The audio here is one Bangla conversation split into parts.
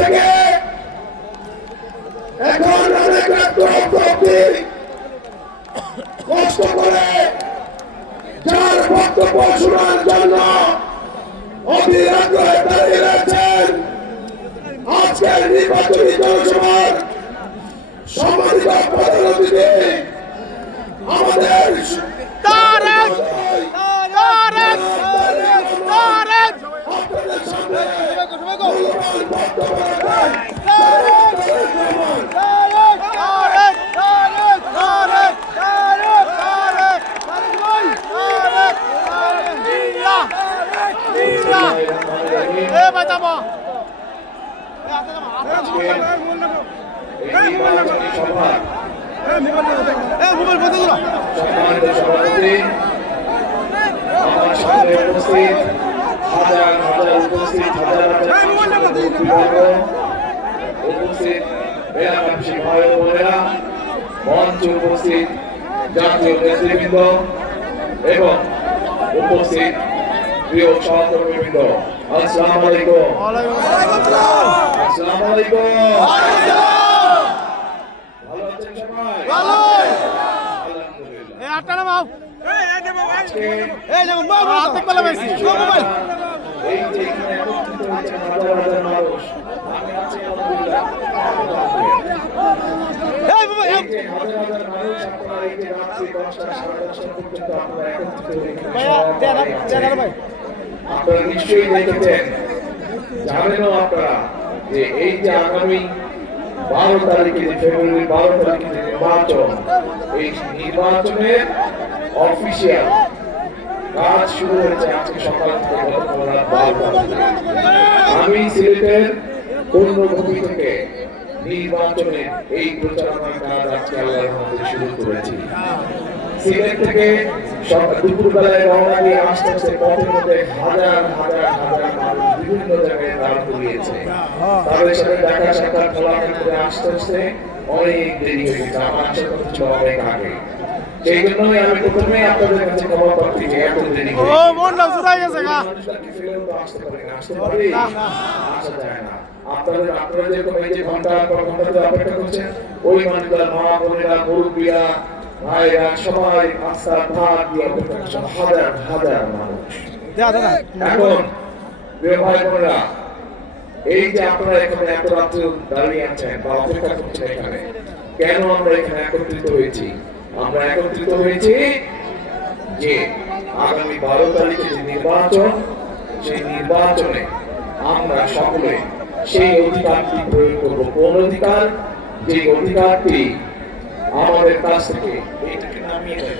থেকে এখন অনেক রাত্র অব্দি কষ্ট করে যার বক্তব্য শোনার জন্য অধীর আগ্রহে দাঁড়িয়ে রয়েছেন আজকের নির্বাচনী জনসভার সম্মানিত প্রধান অতিথি আমাদের আপনাদের সামনে মূল্যবান বক্তব্য রাখেন মঞ্চে উপস্থিত জাতীয় নেতৃবৃন্দ এবং উপস্থিত প্রিয় সহকর্মীবৃন্দ, আসসালামু আলাইকুম। আসসালামু আলাইকুম। ভালো আছেন সবাই? আলহামদুলিল্লাহ। এই যে এখানে একত্রিত হয়েছেন হাজার হাজার মানুষ, আমি আছি আলহামদুলিল্লাহ। আপনারা নিশ্চয়ই দেখেছেন, জানেনও আপনারা যে এই যে আগামী 12 তারিখে ফেব্রুয়ারি 12 তারিখে যে নির্বাচন, এই নির্বাচনের অফিসিয়াল কাজ শুরু হয়েছে আজকে সকাল থেকে গতকাল রাত 12টা। আমি সিলেটের পূর্ণভূমি থেকে নির্বাচনের এই প্রচারণার কাজ আজকে আল্লাহর রহমতে শুরু করেছি। সিলেট থেকে দুপুরবেলায় রওনা দিয়ে আসতে আসতে পথের মধ্যে হাজার হাজার হাজার মানুষ বিভিন্ন জায়গায় দাঁড় করিয়েছে। তাদের সাথে দেখা সাক্ষাৎ ফলাফল করে আসতে আসতে অনেক দেরি হয়ে গেছে। আমার আসার কথা ছিল অনেক আগে। সেই জন্যই আমি প্রথমে আপনাদের কাছে ক্ষমা প্রার্থী যে এত দেরি হয়ে আসতে পারি, আসা যায় না। আপনারা যেরকম এই যে ঘন্টার পর ঘন্টা অপেক্ষা করছেন, ওই মানুষগুলা মা বোনেরা মুরব্বীরা ভাইরা সবাই আস্থার ভাগ দিয়ে অপেক্ষা করছেন, হাজার হাজার মানুষ। এখন প্রিয় ভাই বোনেরা, এই যে আপনারা এখানে এত রাত্রে দাঁড়িয়ে আছেন বা অপেক্ষা করছেন, এখানে কেন আমরা এখানে একত্রিত হয়েছি? আমরা একত্রিত হয়েছি যে আগামী 12 তারিখে যে নির্বাচন, সেই নির্বাচনে আমরা সকলে সেই অধিকারটি প্রয়োগ করবো। কোন অধিকার? যে অধিকারটি আমাদের কাছ থেকে এইটাকে নামিয়ে দেয়,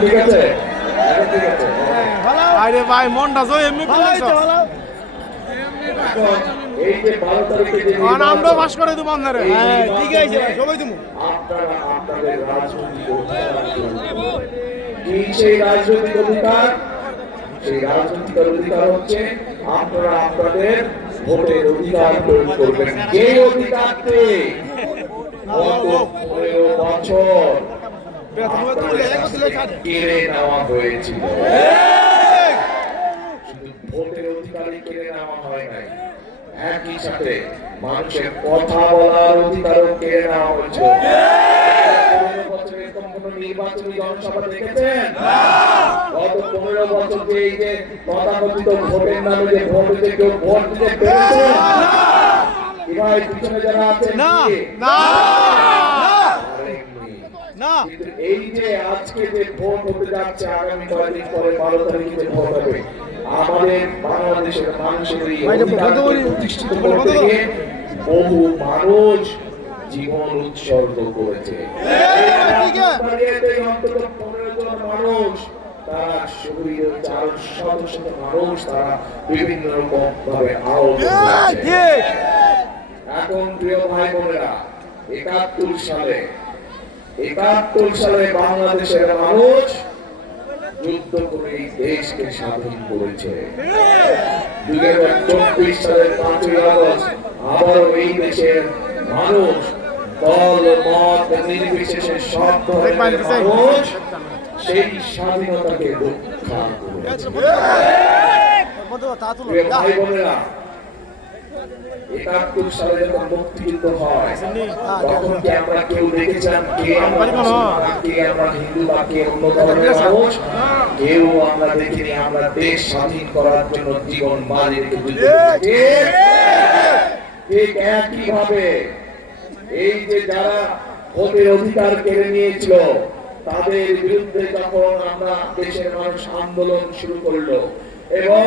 ঠিক আছে? আরে ভাই মনটা জয় এমনি এই যে 12 তারিখে যে আমরা বাস করে দেব আপনারা। হ্যাঁ ঠিক আছে, সবাই তুমি আপনারা আপনাদের রাজনৈতিক অধিকার, কি সেই রাজনৈতিক অধিকার? সেই রাজনৈতিক অধিকার হচ্ছে আপনারা আপনাদের ভোটের অধিকার প্রয়োগ করবেন। যে অধিকারটি গত 15 বছর কেড়ে নেওয়া হয়েছিল, শুধু ভোটের অধিকারই কেড়ে নেওয়া হয় নাই, একই সাথে মানুষের কথা বলার অধিকারও কেড়ে নেওয়া হয়েছিল। নির্বাচনী জনসভা দেখেছেন? গত 15 বছর যে এই যে তথাকথিত ভোটের নামে যে ভোট দিতে কেউ ভোট দিতে পেরেছে? ভাই পিছনে যারা আছেন কিন্তু এই যে আজকে যে ভোট হতে যাচ্ছে, আগামী কয়েকদিন পরে 12 তারিখে যে ভোট হবে, আমাদের বাংলাদেশের মানুষের এই অধিকারকে প্রতিষ্ঠিত করতে গিয়ে বহু মানুষ জীবন উৎসর্গ করেছে। অন্তত 15 জন মানুষ, তারা শহীদের 400 শত মানুষ, তারা বিভিন্ন রকম ভাবে আহত হয়েছে। এখন প্রিয় ভাই বোনেরা, 71 সালে বাংলাদেশের মানুষ যুদ্ধ করে এই দেশকে স্বাধীন করেছে। 2024 সালের 5ই আগস্ট আবারও এই দেশের মানুষ দল মত নির্বিশেষে সব ধরনের মানুষ সেই স্বাধীনতাকে রক্ষা করেছে। তা তুলো প্রিয় ভাই বোনেরা, 71 সালে যখন মুক্তিযুদ্ধ হয় তখন কি আমরা কেউ দেখেছিলাম কে আমরা মুসলমান, কে আমরা হিন্দু বা কে অন্য ধর্মের মানুষ? কেউ আমরা দেখিনি। আমরা দেশ স্বাধীন করার জন্য জীবন বাজি রেখে যুদ্ধ করেছি। ঠিক একইভাবে এই যে যারা ভোটের অধিকার কেড়ে নিয়েছিল তাদের বিরুদ্ধে যখন আমরা দেশের মানুষ আন্দোলন শুরু করলো এবং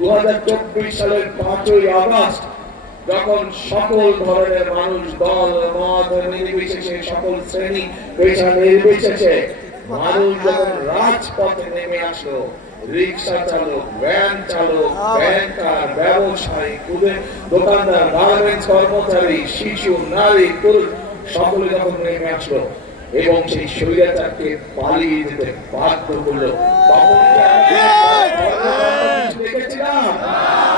2024 সালের 5ই আগস্ট যখন সকল ধরনের মানুষ দল মত নির্বিশেষে সকল শ্রেণী পেশা নির্বিশেষে মানুষ যখন রাজপথে নেমে আসলো, রিক্সা চালক, ভ্যান চালক, ব্যাংকার, ব্যবসায়ী, দোকানদার, গার্মেন্টস কর্মচারী, শিশু, নারী, পুরুষ সকলে যখন নেমে আসলো এবং সেই স্বৈরাচারকে পালিয়ে যেতে বাধ্য করলো, তখন কি আমরা দেখেছিলাম?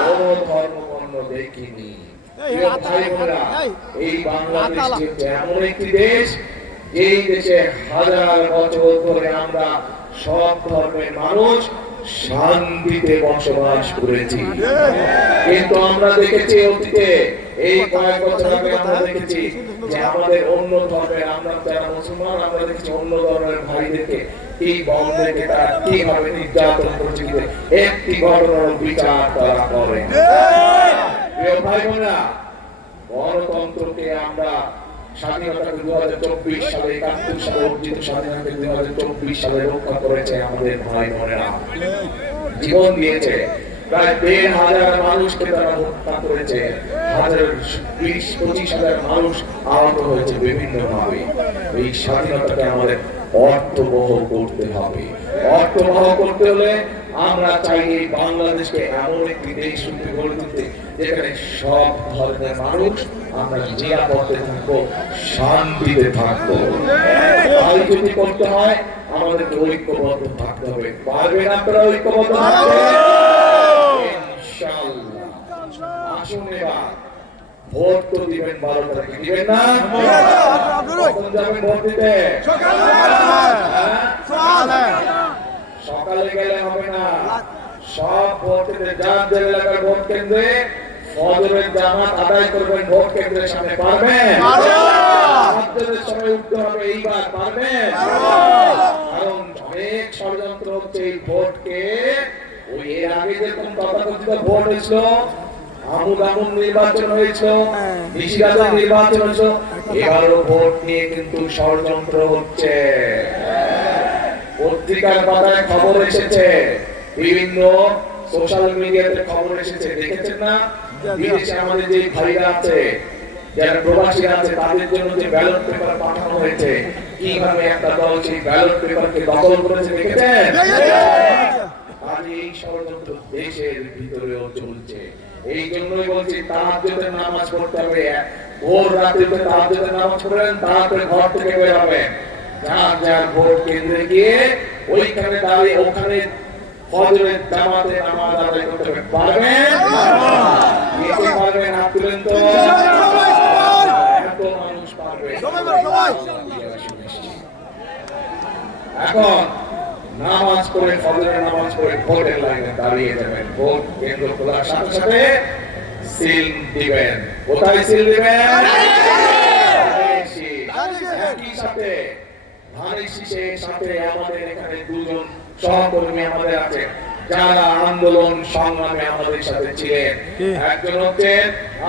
কোন ধর্মবর্ণ দেখিনি। প্রিয় ভাই বোনেরা, এই বাংলাদেশ হচ্ছে এমন একটি দেশ, এই দেশে হাজার বছর ধরে আমরা সব ধর্মের মানুষ শান্তিতে বসবাস করেছি। কিন্তু আমরা দেখেছি অতীতে এই কয়েক বছর আগে আমরা দেখেছি যে আমাদের অন্য ধর্মের, আমরা যারা মুসলমান, আমরা দেখেছি অন্য ধর্মের ভাইদেরকে এই বন্ধকে তারা কিভাবে নির্যাতন করছে, একটি ঘটনার বিচার তারা করে। প্রিয় ভাই বোনেরা, গণতন্ত্রকে আমরা স্বাধীনতাকে 2024 সালে 71 সালে অর্জিত স্বাধীনতাকে 2024 সালে রক্ষা করেছে আমাদের ভাই বোনেরা, জীবন দিয়েছে। প্রায় 1,500 মানুষকে তারা হত্যা করেছে, 20-25 হাজার মানুষ আহত হয়েছে বিভিন্ন ভাবে। এই স্বাধীনতাকে আমাদের অর্থবহ করতে হবে। অর্থবহ করতে হলে আমরা চাই এই বাংলাদেশকে এমন একটি দেশ রূপে গড়ে তুলতে যেখানে সব ধরনের মানুষ আমরা নিরাপদে থাকবো, শান্তিতে থাকবো। তাই যদি করতে হয় আমাদেরকে ঐক্যবদ্ধ থাকতে হবে। পারবেন আপনারা ঐক্যবদ্ধ থাকতে? ইনশাআল্লাহ। আসুন এবার ভোট তো দিবেন 12 তারিখে, দিবেন না? কখন যাবেন ভোট দিতে? সকালে গেলে হবে না। সব ভোট দিতে যান, যে এলাকার ভোট কেন্দ্রে ফজরের জামাত আদায় করবেন ভোট কেন্দ্রের সামনে। পারবেন? আপনাদের সময় উঠতে হবে এইবার। পারবেন? কারণ অনেক ষড়যন্ত্র হচ্ছে এই ভোটকে। ওই এর আগে যেরকম তথাকথিত ভোট হয়েছিল, আমুল নির্বাচন হয়েছিল, নিশিরাতের নির্বাচন হয়েছিল, এবারও ভোট নিয়ে কিন্তু ষড়যন্ত্র হচ্ছে। পত্রিকার পাতায় খবর এসেছে, বিভিন্ন সোশ্যাল মিডিয়াতে খবর এসেছে, দেখেছেন না? বিদেশে আমাদের যে ভাইরা আছে, যারা প্রবাসীরা আছে, তাদের জন্য যে ব্যালট পেপার পাঠানো হয়েছে, কিভাবে একটা দল সেই ব্যালট পেপারকে দখল করেছে, দেখেছেন? আজ এই ষড়যন্ত্র দেশের ভিতরেও চলছে। এই জন্যই বলছি তাহাজ্জুদের নামাজ পড়তে হবে। ভোর রাত্রিতে তাহাজ্জুদের নামাজ পড়বেন, তারপরে ঘর থেকে বের হবেন, যার যার ভোট কেন্দ্রে গিয়ে ওইখানে দাঁড়িয়ে ওখানে ফজরের জামাতে নামাজ আদায় করতে হবে। পারবেন? কে পারবেন? হাত তুলেন তো। এত মানুষ পারবে। এখন নামাজ পড়ে, ফজরের নামাজ পড়ে ভোটের লাইনে দাঁড়িয়ে যাবেন। ভোট কেন্দ্র খোলার সাথে সাথে সিল দিবেন। কোথায় সিল দিবেন? একই সাথে ধানের শীষের সাথে আমাদের এখানে দুজন সহকর্মী আমাদের আছে যারা আন্দোলন সংগ্রামে আমাদের সাথে ছিলেন। একজন হচ্ছে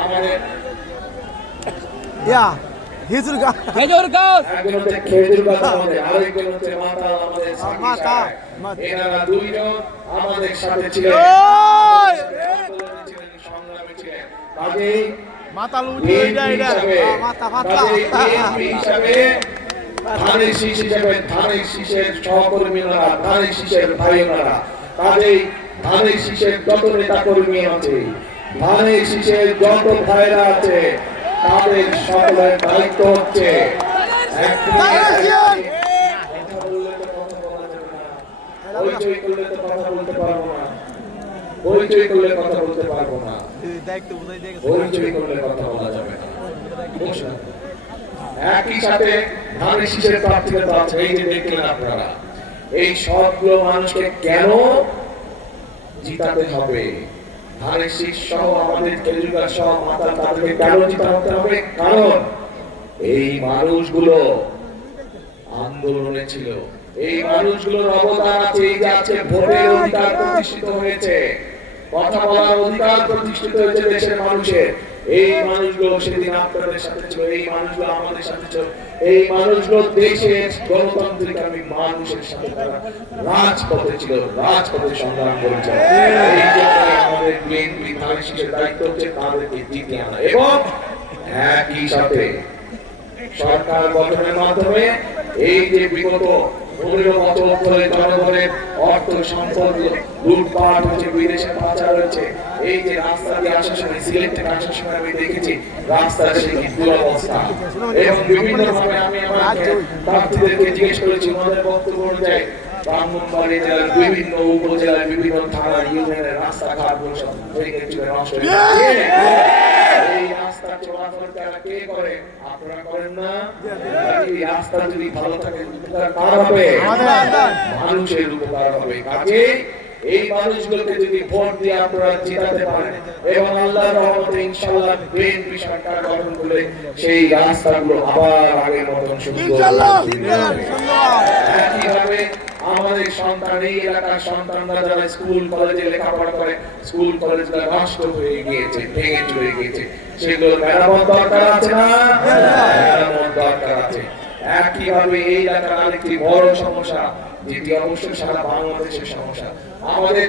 আমাদের খেজুর গাছ, একজন হচ্ছে খেজুর গাছ আমাদের, আরেকজন হচ্ছে মাতাল আমাদের সাথী সাহেব। এনারা দুইজন আমাদের সাথে ছিলেন, সংগ্রামে ছিলেন। কাজেই মাতাল হিসাবে ধানের শীষ হিসেবে ধানের শীষের সহকর্মী ওনারা, ধানের শীষের ভাই ওনারা। কাজেই ধানের শীষের যত নেতা কর্মী আছে, ধানের শীষের যত ভাইরা আছে, তাদের সকলের দায়িত্ব হচ্ছে হইচই করলে তো কথা বলতে পারবো না, হইচই করলে কথা বলতে পারবো না, হইচই করলে কথা বলা যাবে না। একই সাথে ধানের শীষের প্রার্থীরা তো আছে, এই যে দেখলেন আপনারা, এই সবগুলো মানুষকে কেন জিতাতে হবে? ধানের শীষ সহ আমাদের খেজুরগাছ সহ মাথা তাদেরকে কেন জিতাতে হবে? কারণ এই মানুষগুলো আন্দোলনে ছিল, এই মানুষগুলোর অবদান আছে। এই যে আজকে ভোটের অধিকার প্রতিষ্ঠিত হয়েছে, কথা বলার অধিকার প্রতিষ্ঠিত হয়েছে দেশের মানুষের, এই মানুষগুলো সেদিন আপনাদের সাথে ছিল, এই মানুষগুলো আমাদের সাথে ছিল, এই মানুষগুলো দেশের গণতান্ত্রিক আমি মানুষের সাথে তারা রাজপথে ছিল, রাজপথে সংগ্রাম করেছে। এই জন্য আমাদের বিএনপি ধানের শীষের দায়িত্ব হচ্ছে তাদেরকে জিতিয়ে আনা এবং একই সাথে সরকার গঠনের মাধ্যমে এই যে বিগত 15 বছর ধরে জনগণের অর্থ সম্পদ লুটপাট হচ্ছে, বিদেশে পাচার হচ্ছে, এই যে রাস্তা দিয়ে আসার সময়, সিলেট থেকে আসার সময় আমি দেখেছি রাস্তার সেই দুরবস্থা এবং বিভিন্ন ভাবে আমি আমার প্রার্থীদেরকে জিজ্ঞেস করেছি, ওনাদের বক্তব্য অনুযায়ী ব্রাহ্মণবাড়ি জেলার বিভিন্ন উপজেলার বিভিন্ন থানা ইউনিয়নের রাস্তাঘাট সব ভেঙে চুরে নষ্ট হয়ে গেছে। এই রাস্তা চলাচল কে করে? আপনারা করেন না? এই রাস্তা যদি ভালো থাকে উপকার কার হবে? মানুষের উপকার হবে। কাজে এই মানুষগুলোকে যদি ভোট দিয়ে আপনারা জিতাতে পারেন এবং আল্লাহর রহমতে ইনশাআল্লাহ বিএনপি সরকার গঠন করলে সেই রাস্তাগুলো আবার আগের মতন সুন্দর একইভাবে আমাদের সন্তান, এই এলাকার সন্তানরা যারা স্কুল কলেজে লেখাপড়া করে, স্কুল কলেজগুলো নষ্ট হয়ে গিয়েছে, ভেঙে চলে গিয়েছে, সেগুলো মেরামত দরকার আছে না? মেরামত দরকার আছে। একইভাবে এই এলাকার আরেকটি বড় সমস্যা, যেটি অবশ্যই সারা বাংলাদেশের সমস্যা, আমাদের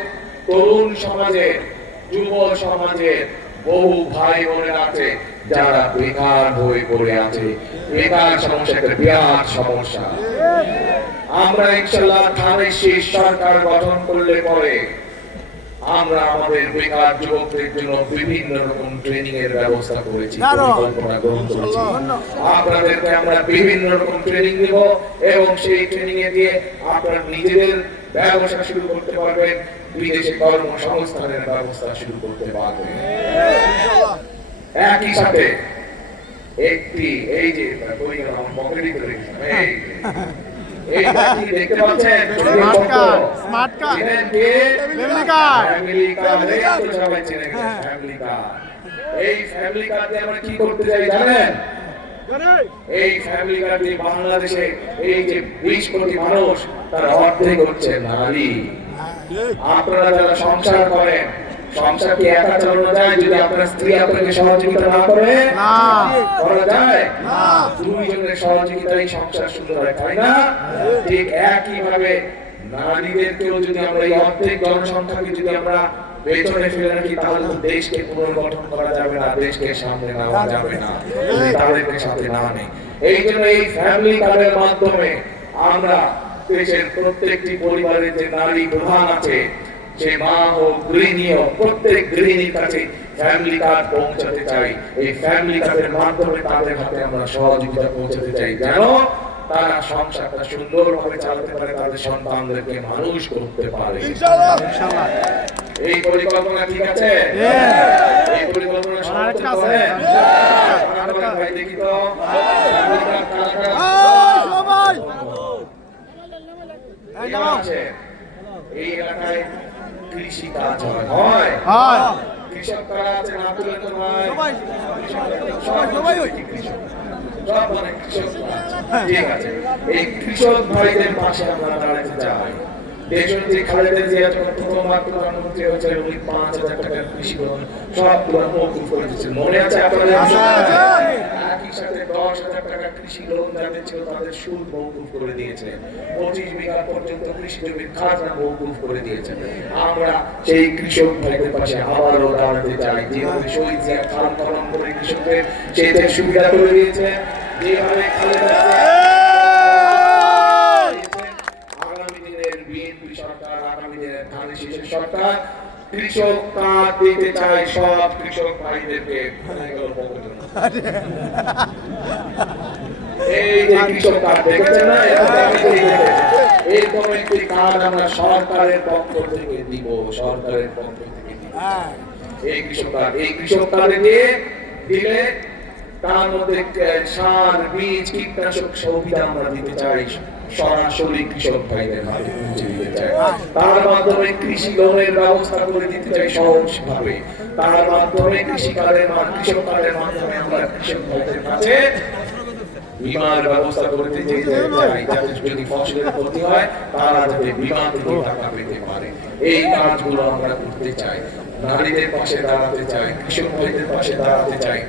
তরুণ সমাজের, যুব সমাজের বহু ভাই বোনেরা আছে যারা বেকার হয়ে পড়ে আছে। বেকার সমস্যা একটা বিরাট সমস্যা। আমরা ইনশাআল্লাহ ধানের শীষ সরকার গঠন করলে পরে আমরা আমাদের বেকার যুবকদের জন্য বিভিন্ন রকম ট্রেনিং এর ব্যবস্থা করেছি, পরিকল্পনা গ্রহণ করেছি। আপনাদেরকে আমরা বিভিন্ন রকম ট্রেনিং দেব এবং সেই ট্রেনিং এ দিয়ে আপনারা নিজেদের ব্যবসা শুরু করতে পারবেন, বিদেশে কর্মসংস্থানের ব্যবস্থা শুরু করতে পারবেন। একই সাথে একটি এই যে পকেটে করে এই দেখতে পাচ্ছেন smart card, family card, family card সবাই চেনে ফ্যামিলি কার্ড। এই ফ্যামিলি কার্ড দিয়ে আমরা কি করতে চাই জানেন? এই ফ্যামিলি কার্ড দিয়ে বাংলাদেশে এই যে 20 কোটি মানুষ, তার অর্ধেক হচ্ছে নারী। আপনারা যারা সংসার করেন, সংসার কি একা চালানো যায় যদি আপনার স্ত্রী আপনাকে সহযোগিতা না করে? না, করা যায় না। দুইজনের সহযোগিতায় সংসার সুন্দর হয়, তাই না? ঠিক একই ভাবে নারীদেরকেও যদি আমরা এই অর্ধেক জনসংখ্যাকে যদি আমরা পেছনে ফেলে রাখি, তাহলে তো দেশকে পুনর্গঠন করা যাবে না, দেশকে সামনে নেওয়া যাবে না যদি তাদেরকে সাথে না নেই। এই জন্য এই ফ্যামিলি কার্ডের মাধ্যমে আমরা দেশের প্রত্যেকটি পরিবারের যে নারী প্রধান আছে, সে মা হোক, গৃহিণী হোক, প্রত্যেক গৃহিণীর কাছে ফ্যামিলি কার্ড পৌঁছাতে চাই। এই ফ্যামিলি কার্ডের মাধ্যমে তাদের হাতে আমরা সহযোগিতা পৌঁছাতে চাই, যেন তারা সংসারটা সুন্দরভাবে চালাতে পারে, তাদের সন্তানদেরকে মানুষ করতে পারে। ইনশাআল্লাহ এই পরিকল্পনা ঠিক আছে? এই পরিকল্পনা সমর্থন করেন? ভাই দেখি তো সবাই এই এলাকায় কৃষি কাজ হয়, কৃষক কারা আছে না তুলে তো নয়, সবাই কৃষক, সব মানে কৃষক। ঠিক আছে, এই কৃষক ভাইদের পাশে আমরা দাঁড়াতে চাই। দেশনেত্রী খালেদা জিয়া যখন প্রথমবার প্রধানমন্ত্রী হয়েছিল, উনি 5,000 টাকার কৃষি লোন সবগুলো মওকুফ করে দিয়েছিলেন, মনে আছে আপনাদের? একই সাথে 10,000 টাকা কৃষি লোন যাদের ছিল তাদের সুদ মওকুফ করে দিয়েছিলেন, 25 বিঘা পর্যন্ত কৃষি জমির খাজনা মওকুফ করে দিয়েছেন। আমরা সেই কৃষক ভাইদের পাশে আবারও দাঁড়াতে চাই। যেভাবে শহীদ জিয়া খাল খনন করে কৃষকদের সেদের সুবিধা করে দিয়েছে, যেভাবে খালেদা জিয়া সরকার কৃষক কার্ড দিতে চাই সব কৃষক ভাইদেরকে। এই যে কৃষক কার্ড দেখেছেন না, এরকম একটি কার্ড আমরা সরকারের পক্ষ থেকে দিব, সরকারের পক্ষ থেকে দিব এই কৃষক কার্ড। এই কৃষক কার্ডে দিয়ে দিলে তার মধ্যে সার, বীজ, কীটনাশক সুবিধা আমরা দিতে চাই সরাসরি কৃষক ভাইদের হাতে পৌঁছে দিতে চাই। তার মাধ্যমে কৃষি লোনের ব্যবস্থা করে দিতে চাই সহজভাবে। তার মাধ্যমে কৃষক কার্ডের মাধ্যমে আমরা কৃষক ভাইদের কাছে বীমার ব্যবস্থা করতে চাই, যাতে যদি ফসলের ক্ষতি হয় তারা যাতে বীমা থেকে টাকা পেতে পারে। এই কাজগুলো আমরা করতে চাই। নারীদের পাশে দাঁড়াতে চাই, কৃষক ভাইদের পাশে দাঁড়াতে চাই,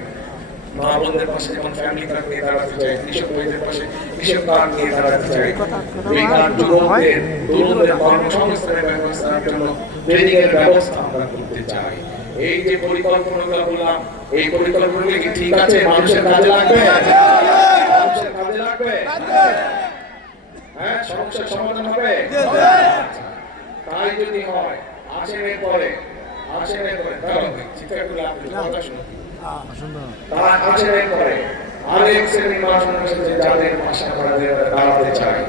মা বোনদের পাশে যেমন ফ্যামিলি কার্ড নিয়ে দাঁড়াতে চাই, কৃষক ভাইদের পাশে কৃষক কার্ড নিয়ে দাঁড়াতে চাই। বেকার যুবকদের তরুণদের কর্মসংস্থানের ব্যবস্থার জন্য ট্রেনিং এর ব্যবস্থা আমরা করতে চাই। এই যে পরিকল্পনাগুলো বললাম, এই পরিকল্পনাগুলো কি ঠিক আছে? মানুষের কাজে লাগবে? মানুষের কাজে লাগবে? হ্যাঁ, সমস্যার সমাধান হবে? তাই যদি হয়, আসেনের পরে দাঁড়ান, চিৎকার করে আপনি কথা শুনুন। তার আচরণের পরে আরেক শ্রেণীর মানুষ এসেছে যাদের পাশে আমরা দাঁড়াতে চাই।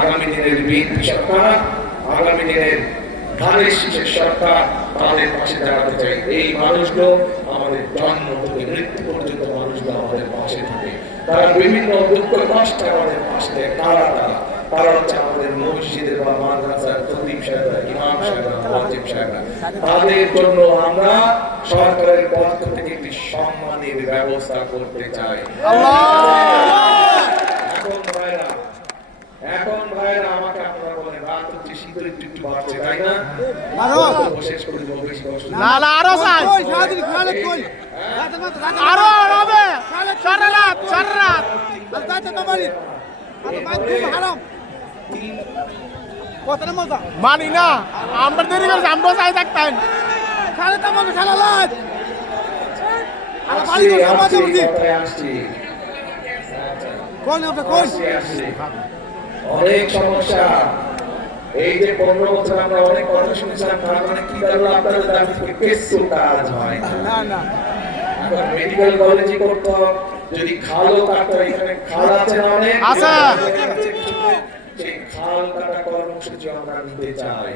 আগামী দিনের বিএনপি সরকার, আগামী দিনের ধানের শীষের সরকার, তাদের পাশে দাঁড়াতে চাই। এই মানুষগুলো আমাদের জন্ম থেকে মৃত্যু পর্যন্ত মানুষগুলো আমাদের পাশে থাকে। তারা বিভিন্ন দুঃখ কষ্টে আমাদের পাশে থাকে। তারা হচ্ছে আমাদের মসজিদের বা মাদ্রাসার খতিব সাহেবরা, ইমাম সাহেবরা, মুয়াজ্জিম সাহেবরা। তাদের জন্য আমরা সরকারের পক্ষ থেকে একটি সম্মানের ব্যবস্থা করতে চাই। এখন ভাইরা আমাকে আপনারা বলেন, রাত হচ্ছে, শীতের একটু বাড়ছে, তাই না? শেষ করে দেবো, বেশি কষ্ট না। আরো চাই, আরো হবে, সারা রাত মানি না, আমরা দেরি করছি, আমরা চাই থাকতেন অনেক সমস্যা। এই যে 15 বছর আমরা অনেক কথা শুনছিলাম, তার মানে কি দাঁড়ালো? আপনাদের দাবি থেকে কিছু কাজ হয় না। এখন মেডিকেল কলেজে করতো, যদি খালও কাটতো, এখানে খাল আছে না অনেক? সেই খাল কাটা কর্মসূচি আমরা নিতে চাই।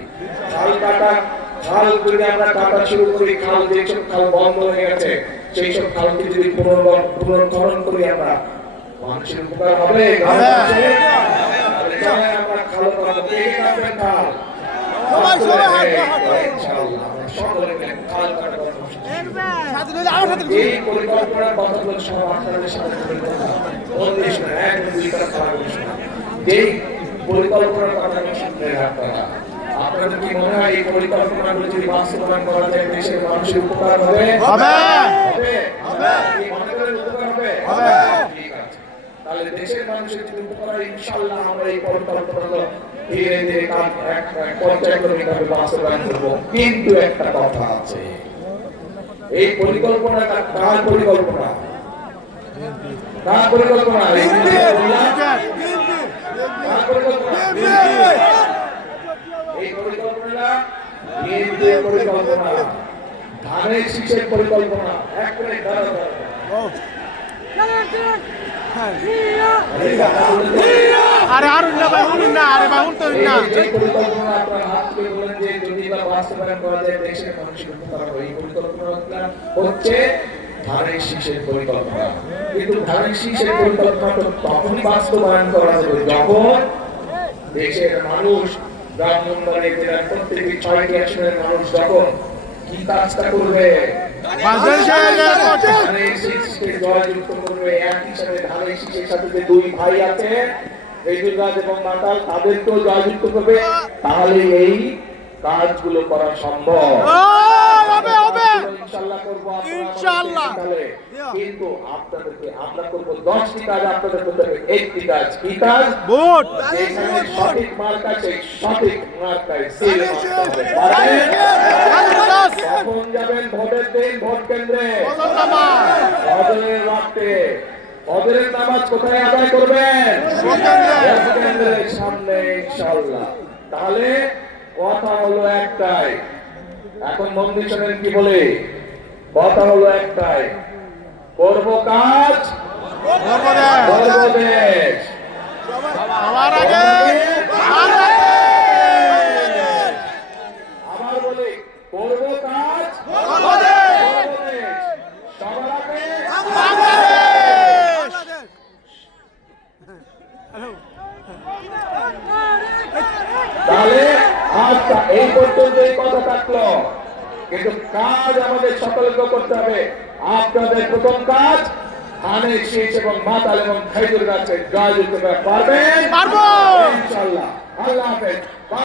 খাল যদি আমরা কাটা শুরু করি, যেসব খাল বন্ধ হয়ে গেছে সেই সব খালকে যদি পুনর্খনন করি, আমরা মানুষের উপকার হবে। আমরা খাল কাটবো, কে কাটবেন খাল? ইনশাআল্লাহ আমরা সকলে মিলে খাল কাটা কর্মসূচি। এই পরিকল্পনার কথাগুলো সব আপনাদের সাথে এই পরিকল্পনার কথা শুনতে আপনারা, আপনাদের কি মনে হয় এই পরিকল্পনাগুলো যদি বাস্তবায়ন করা যায় দেশের মানুষের উপকার হবে? ঠিক আছে, তাহলে দেশের মানুষের যদি উপকার হয়, ইনশাআল্লাহ আমরা এই পরিকল্পনাগুলো ধীরে ধীরে পর্যায়ক্রমিকভাবে বাস্তবায়ন করব। কিন্তু একটা কথা আছে, এই পরিকল্পনাটা কার পরিকল্পনা? কার পরিকল্পনা? এই পরিকল্পনা বিএনপির পরিকল্পনা, ধানের শীষের পরিকল্পনা। এক মিনিট দাঁড়াও। আরে আরুন না ভাই, উনি না, আরে ভাই উনি তো না। এই পরিকল্পনা আপনারা হাত তুলে বলেন যে যদি বা বাস্তবায়ন করা যায় দেশের মানুষের উপকার হবে। এই পরিকল্পনাটা হচ্ছে ধানের শীষের পরিকল্পনা। কিন্তু ধানের শীষের পরিকল্পনা তখনই বাস্তবায়ন করা যাবে যখন দেশের মানুষ, ব্রাহ্মণবাড়িয়া জেলার প্রত্যেকটি 6টি আসনের মানুষ যখন কি কাজটা করবে? ধানের শীষকে জয়যুক্ত করবে। একই সাথে ধানের শীষের সাথে যে দুই ভাই আছে, রেজুলরাজ এবং মাতাল, তাদেরকেও জয়যুক্ত করবে। তাহলে এই কাজগুলো করা সম্ভব। ইনশাআল্লাহ করব, ইনশাআল্লাহ। কিন্তু আপনাদেরকে আমরা করব 10টি কাজ, আপনাদের করতে হবে 1টি কাজ। কি কাজ? ভোট। যেখানে সঠিক মার্কা, সেই সঠিক মার্কায় সিল মারতে হবে। কখন যাবেন ভোটের দিন ভোট কেন্দ্রে? ফজরের ওয়াক্তে। ফজরের নামাজ কোথায় আদায় করবেন? ভোট কেন্দ্রের সামনে, ইনশাআল্লাহ। তাহলে কথা হলো একটাই, এখন মন্দির শোনেন কি বলে, কথা হলো একটাই, করব কাজ, করব দেশ। আমার বলি, করব কাজ, করব দেশ। সবার আগে তাহলে আজ এই পর্যন্ত এই কথা থাকলো, কিন্তু কাজ আমাদের সকলকে করতে হবে। আপনাদের প্রথম কাজ ধানের শীষ এবং মাতাল এবং খেজুর গাছের গাছ উঠতে পারবেন, পারবো ইনশাআল্লাহ। আল্লাহ হাফেজ।